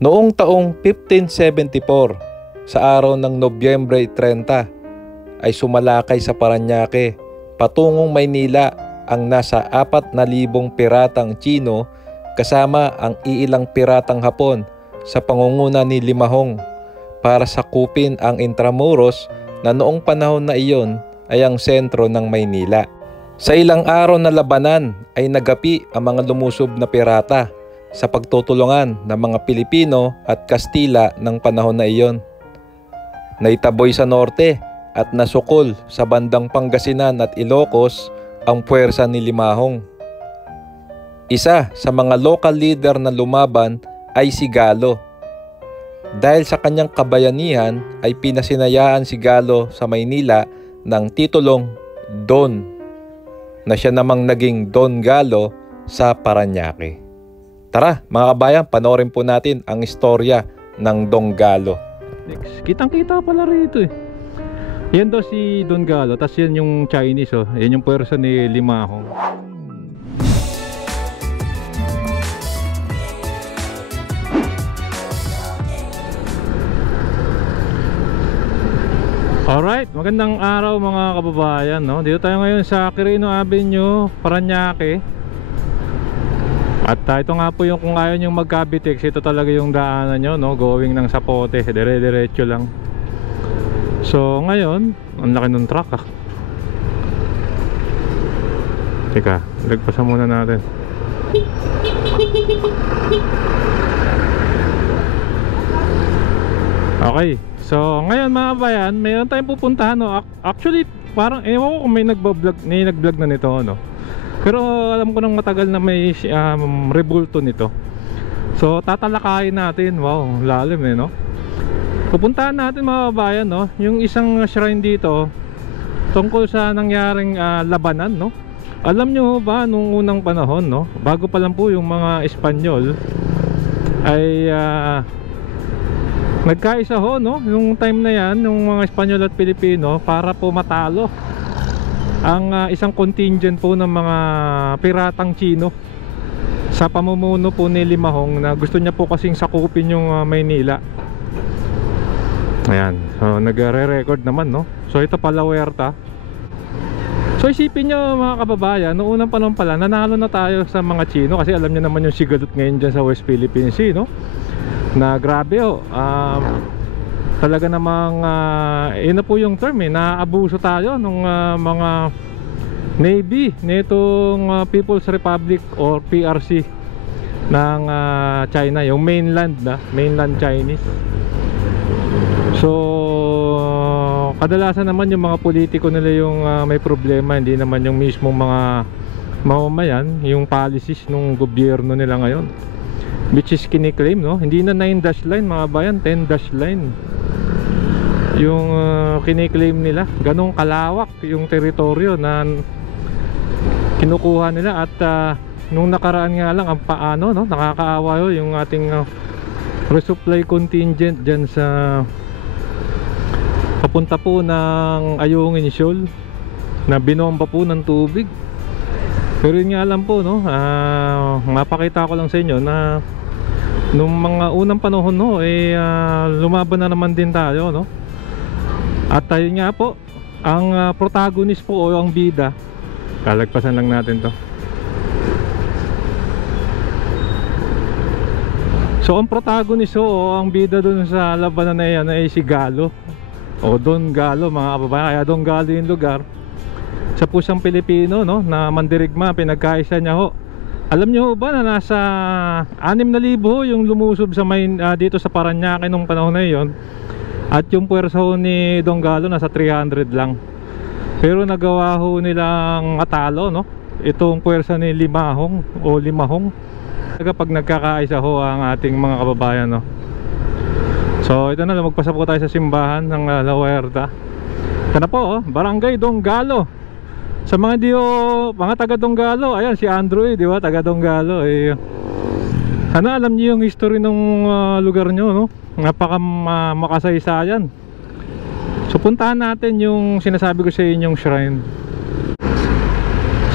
Noong taong 1574, sa araw ng Nobyembre 30, ay sumalakay sa Parañaque patungong Maynila ang nasa 4,000 piratang Tsino kasama ang iilang piratang Hapon sa pangunguna ni Limahong para sakupin ang Intramuros na noong panahon na iyon ay ang sentro ng Maynila. Sa ilang araw na labanan ay nagapi ang mga lumusob na pirata sa pagtutulungan ng mga Pilipino at Kastila ng panahon na iyon. Naitaboy sa norte at nasukol sa bandang Pangasinan at Ilocos ang puwersa ni Limahong. Isa sa mga local leader na lumaban ay si Galo. Dahil sa kanyang kabayanihan ay pinasinayaan si Galo sa Maynila ng titulong Don, na siya namang naging Don Galo sa Parañaque. Tara mga kabayan, panoorin po natin ang istorya ng Don Galo. Kitang-kita pala rito eh. Yan daw si Don Galo, tas yan yung Chinese oh. Yan yung puwersa ni Limahong. Alright, magandang araw mga kababayan, no? Dito tayo ngayon sa Quirino Avenue, Parañaque. At ito nga po yung kung ayaw nyo magkabitex, ito talaga yung daanan nyo, no? Going ng Sapote, dire-diretso lang. So ngayon, ang laki ng truck ah. Teka, lagpasan muna natin. Okay, so ngayon mga kabayan, mayroon tayong pupuntahan, no? Actually, parang ewan ko kung may nag-vlog na nito, no? Pero alam ko nang matagal na may rebulto nito. So tatalakayin natin. Wow, lalim eh, no? Pupuntahan natin mga kabayan, no? Yung isang shrine dito tungkol sa nangyaring labanan, no? Alam nyo ba nung unang panahon, no? Bago pa lang po yung mga Espanyol ay nagkaisa ho, no? Yung time na yan, yung mga Espanyol at Pilipino para po matalo ang isang contingent po ng mga piratang Tsino sa pamumuno po ni Limahong, na gusto niya po kasing sakupin yung Maynila. Ayan, so nagre-record naman, no? So ito pala Huerta. So isipin nyo mga kababayan, noong unang panahon pala nanalo na tayo sa mga Tsino, kasi alam nyo naman yung sigalot ngayon dyan sa West Philippine Sea, no? Na grabe oh, talaga namang yun na po yung term eh, naabuso tayo nung mga Navy nitong People's Republic or PRC ng China, yung mainland Chinese. So kadalasan naman yung mga politiko nila yung may problema, hindi naman yung mismong mga mamamayan, yung policies nung gobyerno nila ngayon, which is kiniklaim, no? Hindi na 9 dash line mga bayan, 10 dash line yung kiniklaim nila. Ganong kalawak yung teritoryo na kinukuha nila. At nung nakaraan nga lang ang paano, no? Nakakaawa yung ating resupply contingent dyan sa papunta po ng Ayungin Shoal, na binomba po ng tubig. Pero yun nga lang po, no? Mapakita ko lang sa inyo na nung mga unang panahon, no, lumaban na naman din tayo, no? At tayo nga po, ang protagonist po o ang bida, kalagpasan lang natin to. So ang protagonist o ang bida dun sa labanan na yan ay si Galo o Don Galo mga kababayan. Kaya Don Galo yung lugar. Sa pusang Pilipino, no, na mandirigma, pinagkaisa niya ho. Alam niyo ba na nasa 6,000 yung lumusob sa dito sa Parañaque nung panahon na yon. At yung puwersa ho ni Don Galo nasa 300 lang. Pero nagawa ho nilang matalo, no, itong puwersa ni Limahong o Limahong. Kapag nagkakaisa ho ang ating mga kababayan, no. So ito na, magpasa po tayo sa simbahan ng La Huerta. Ito na po, oh, Barangay Don Galo. Sa mga mga taga Don Galo, ayan si Andrew di ba, taga Don Galo eh. Ano, alam niyo yung history ng lugar nyo, no? Napaka makasaysayan. So puntahan natin yung sinasabi ko sa inyong shrine.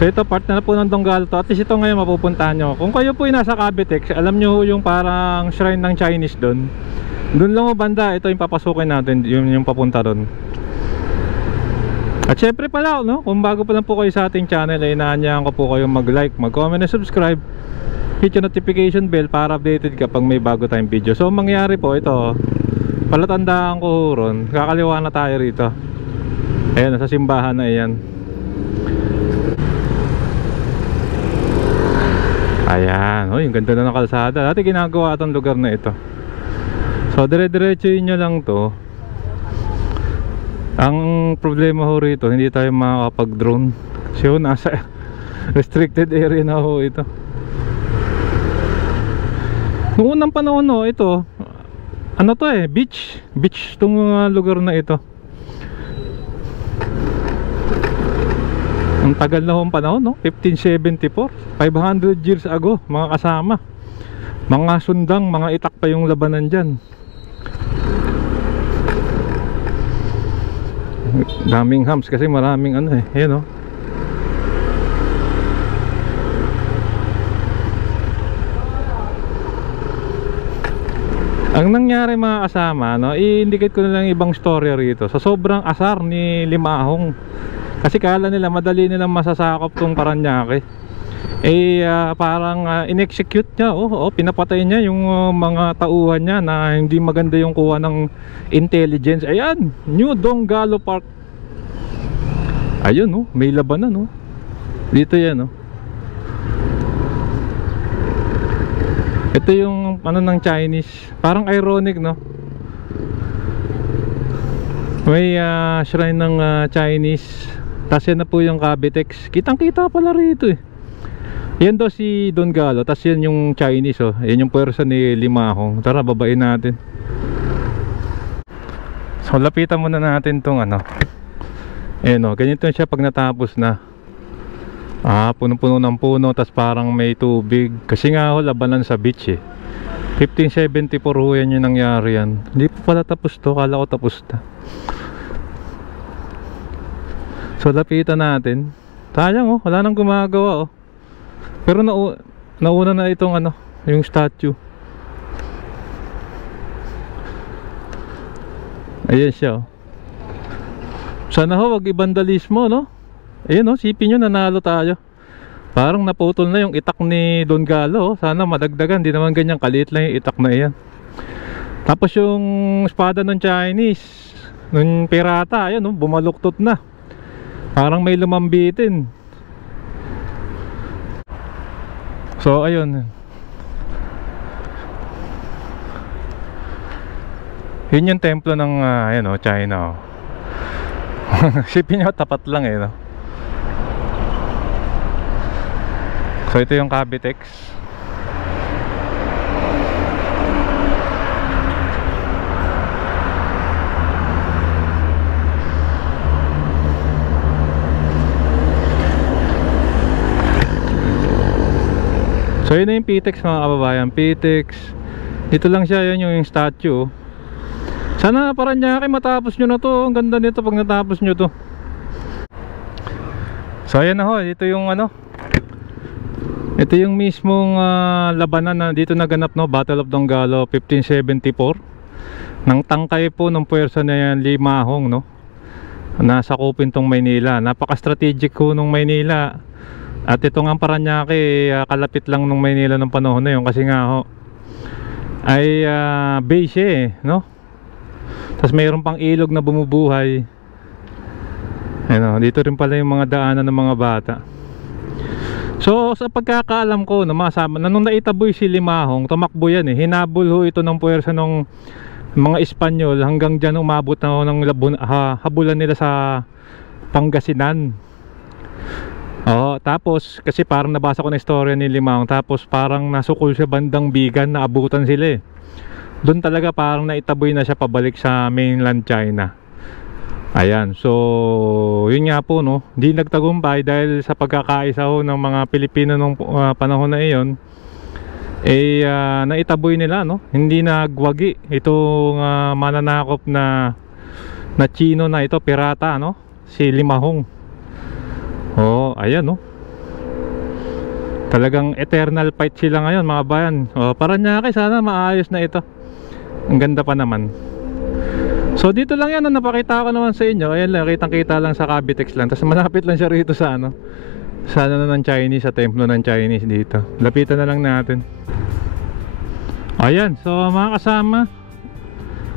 So So ito part na po ng Donggalo to. At least ito ngayon mapupuntahan nyo. Kung kayo po yung nasa Cavitex, alam nyo yung parang shrine ng Chinese doon. Doon lang o banda, ito yung papasukin natin, yung papunta doon. At syempre pala, no, kung bago pa lang po kayo sa ating channel, ay inaanyahan ko po kayong mag-like, mag-comment at subscribe. Hit yung notification bell para updated kapag may bago tayong video. So mangyari po ito, palatandaan ko ron, kakaliwa na tayo rito. Ayan, nasa simbahan na iyan. Ayan, oh, yung ganda na ng kalsada. Dati ginagawa itong lugar na ito. So dire-diretsuin nyo lang to. Ang problema ho rito, hindi tayo makakapag-drone. Kasi ho, nasa restricted area na ho ito. Noong unang panahon ho, ito ano to beach itong lugar na ito. Ang tagal na hong panahon, no? 1574, 500 years ago, mga kasama. Mga sundang, mga itak pa yung labanan dyan. Daming hams kasi maraming ano Ayan, no? Ang nangyari mga kasama, no? I-indicate ko na lang ibang storya rito. Sa sobrang asar ni Limahong. Kasi kala nila madali nilang masasakop tong Parañaque. Parang in-execute niya, pinapatay niya yung mga tauhan niya na hindi maganda yung kuha ng intelligence. Ayan, New Donggalo Park. Ayun, may labanan, dito yan, Ito yung ano ng Chinese. Parang ironic, no? May shrine ng Chinese. Tas yan na po yung Cavitex. Kitang kita pala rito Yan daw si Donggalo. Tas yan yung Chinese Yan yung puwersa ni Limahong. Tara babain natin. So lapitan muna natin tong ano. Ayan ganito siya pag natapos na. Punong-puno ng puno. Tas parang may tubig. Kasi nga labanan sa beach 1574 yan yung nangyari yan. Hindi pa pala tapos to. Kala ko tapos na. So lapitan natin. Sayang wala nang gumagawa Pero nauna na itong yung statue. Ayan siya Sana wag ibandalismo, no? Ayan sipin nyo, nanalo tayo. Parang naputol na yung itak ni Donggalo Sana madagdagan, di naman ganyan kaliit lang yung itak na iyan. Tapos yung espada ng Chinese, ng pirata, ayan bumaluktot na. Parang may lumambitin. So ayun. Yun yung templo ng China Sipin nyo, tapat lang no? So ito yung Cavitex. So yun na yung PTEX mga kababayan. PTEX. Dito lang siya, yun yung statue. Sana Parañaque matapos nyo na to. Ang ganda nito pag natapos nyo to. So ayan na ito yung ito yung mismong labanan na dito naganap, Battle of Donggalo 1574. Nang tangkay po ng puwersa na yan Limahong, nasa kupin tong Maynila. Napaka-strategic ko nung Maynila. At ito nga Parañaque kalapit lang nung Maynila ng panahon na yun. Kasi nga ay base Tapos mayroon pang ilog na bumubuhay. Dito rin pala yung mga daanan ng mga bata. So sa pagkakaalam ko nung naitaboy si Limahong, tumakbo yan Hinabol ito ng puwersa ng mga Espanyol. Hanggang dyan umabot na ng habulan nila sa Pangasinan. Tapos kasi parang nabasa ko na istorya ni Limahong. Tapos parang nasukol siya bandang Bigan, naabutan sila Doon talaga parang naitaboy na siya pabalik sa mainland China. Ayan, so yun nga po di nagtagumpay dahil sa pagkakaisa ng mga Pilipino nung panahon na iyon. Naitaboy nila hindi nagwagi itong mananakop na Chino na ito, pirata si Limahong. Ayan Talagang eternal fight sila ngayon mga bayan. Paranaque, sana maayos na ito. Ang ganda pa naman. So dito lang yan, napakita ko naman sa inyo. Ayan lang, kitang kita lang sa Cavitex lang. Tapos malapit lang siya rito sa ano, sa ano ng Chinese, sa templo ng Chinese dito. Lapitan na lang natin. Ayan, so mga kasama,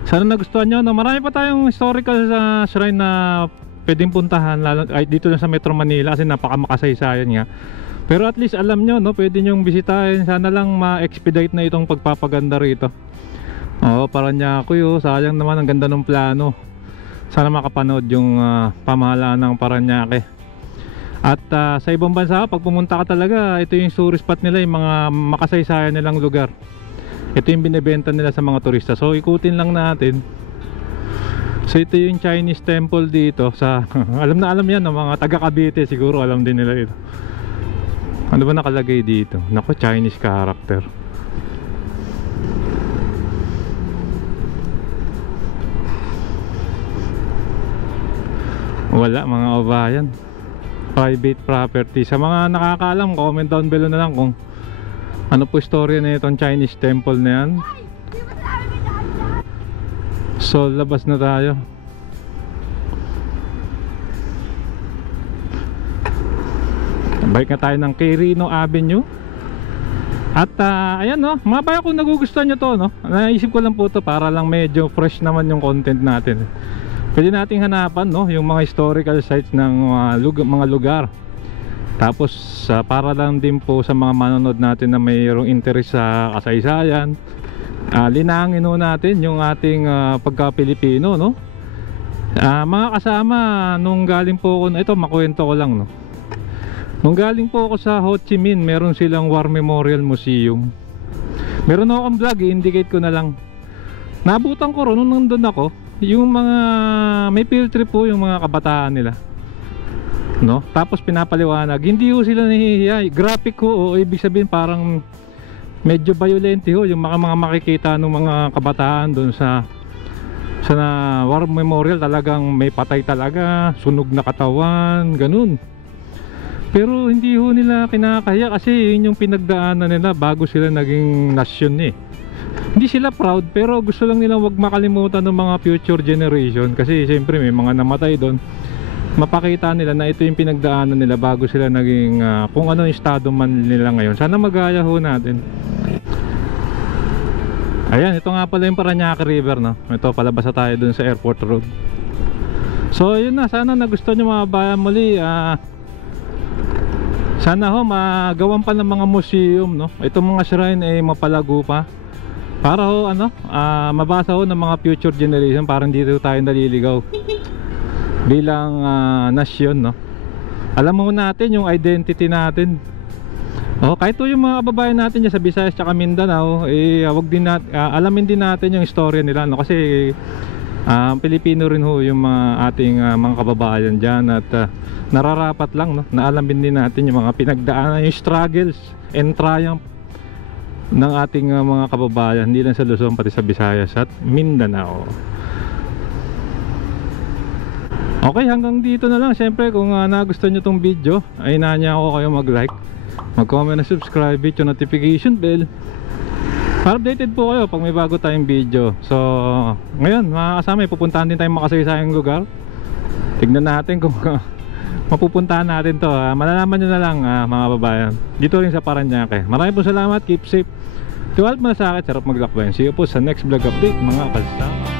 sana nagustuhan nyo, no? Marami pa tayong historical shrine na pwedeng puntahan, lalo ay dito lang sa Metro Manila kasi napakamakasaysayan nga. Pero at least alam nyo, no, pwede nyong bisitahin. Sana lang ma-expedite na itong pagpapaganda rito. Paranaque, sayang naman, ang ganda ng plano. Sana makapanood yung pamahalaan ng Paranaque. At sa ibang bansa, pag pumunta ka talaga, ito yung tourist spot nila, yung mga makasaysayan nilang lugar. Ito yung binibenta nila sa mga turista. So ikutin lang natin. So ito yung Chinese temple dito sa alam na alam yan ng mga taga Cavite, siguro alam din nila ito. Ano ba nakalagay dito? Naku, Chinese character. Wala mga obayan. Private property. Sa mga nakakaalam, comment down below na lang kung ano po istorya na itong Chinese temple na yan. So labas na tayo. Balik na tayo ng Quirino Avenue. At ayan, no, mga bayan, kung nagugustuhan nyo to, no, naisip ko lang po to para lang medyo fresh naman yung content natin. Pwede nating hanapan, no, yung mga historical sites ng mga lugar. Tapos para lang din po sa mga manonood natin na mayroong interest sa kasaysayan, linangin ho natin yung ating pagka-Pilipino, no. Mga kasama, nung galing po ako, ito makwento ko lang, no. Nung galing po ako sa Ho Chi Minh, meron silang War Memorial Museum. Meron akong vlog, i-indicate ko na lang. Nabutan ko ron nung nandun ako, yung mga may field trip po yung mga kabataan nila, no? Tapos pinapaliwanag, hindi ho sila nahihiya. Graphic ho, ibig sabihin parang medyo violent ho yung mga makikita ng mga kabataan doon sa War Memorial. Talagang may patay talaga, sunog na katawan, ganun. Pero hindi ho nila kinakaya kasi yun yung pinagdaanan nila bago sila naging nasyon eh. Hindi sila proud, pero gusto lang nilang wag makalimutan ng mga future generation. Kasi siyempre may mga namatay doon. Mapakita nila na ito yung pinagdaanan nila bago sila naging kung ano yung estado man nila ngayon. Sana magaya ho natin. Ayan, ito nga pala yung Paranaque River, no? Ito, palabas na tayo dun sa Airport Road. So yun na, sana nagustuhan nyo mga bayan muli. Sana ho magawan pa ng mga museum, no? Itong mga shrine ay mapalago pa para ho mabasa ho ng mga future generation, para hindi tayo naliligaw bilang nasyon, no? Alam mo natin yung identity natin. Kahit yung mga kababayan natin dyan sa Visayas at Mindanao, wag din alamin din natin yung istorya nila, no? Kasi Pilipino rin ho yung mga ating mga kababayan dyan. At nararapat lang, no, na alamin din natin yung mga pinagdaanan, yung struggles and triumph ng ating mga kababayan, hindi lang sa Luzon pati sa Visayas at Mindanao. Okay, hanggang dito na lang. Siyempre kung nagustuhan nyo tong video, ay nanya ako kayo mag-like, mag-comment na subscribe, hit yung notification bell para updated po kayo pag may bago tayong video. So ngayon mga kasama, pupuntahan din tayong makasaysayang lugar. Tignan natin kung mapupuntahan natin to. Malalaman nyo na lang mga babayan, dito rin sa Paranaque. Maraming po salamat, keep safe, tiwala mo na sa akin, sarap maglakbayan. See you po sa next vlog update mga kasama.